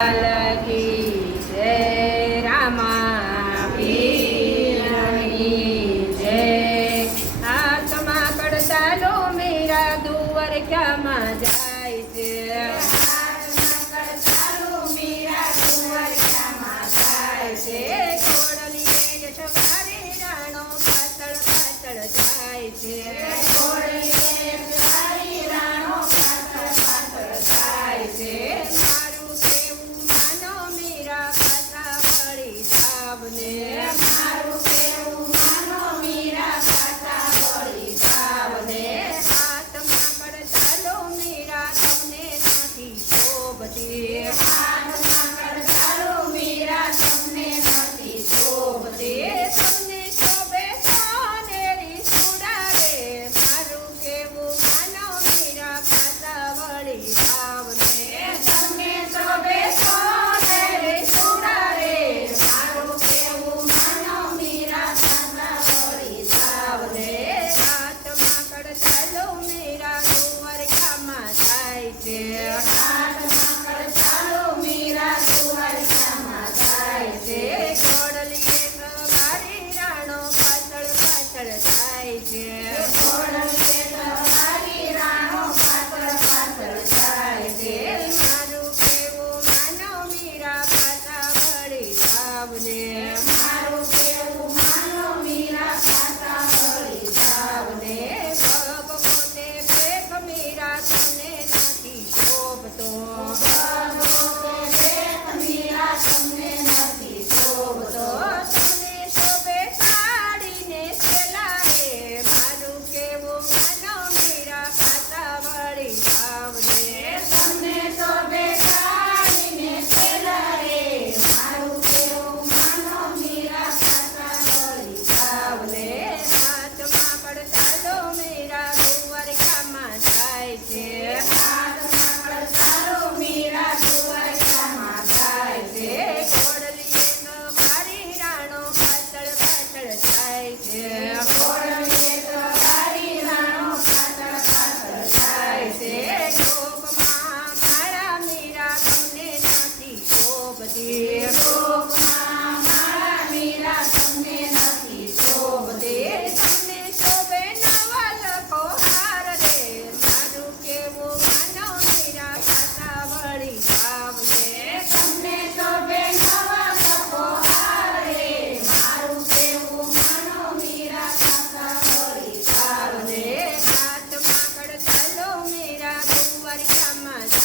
al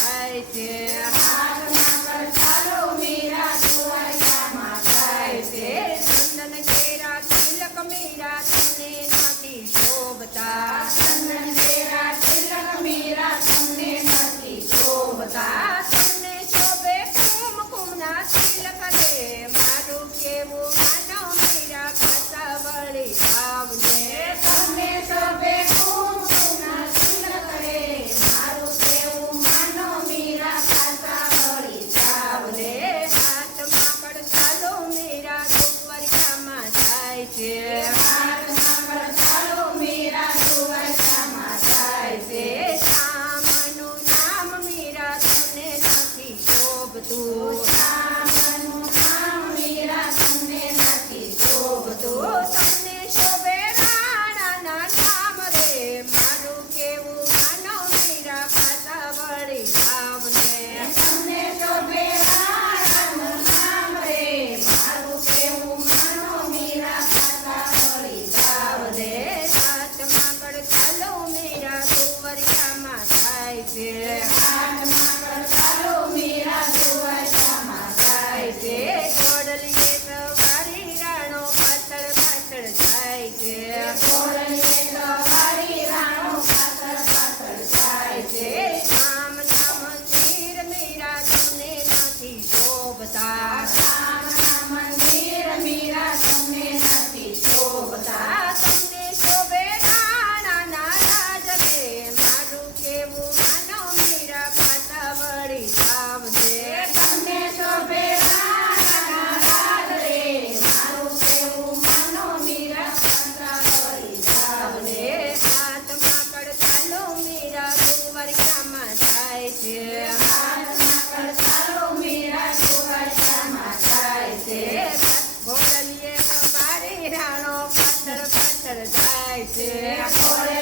I did. Yes. Deus.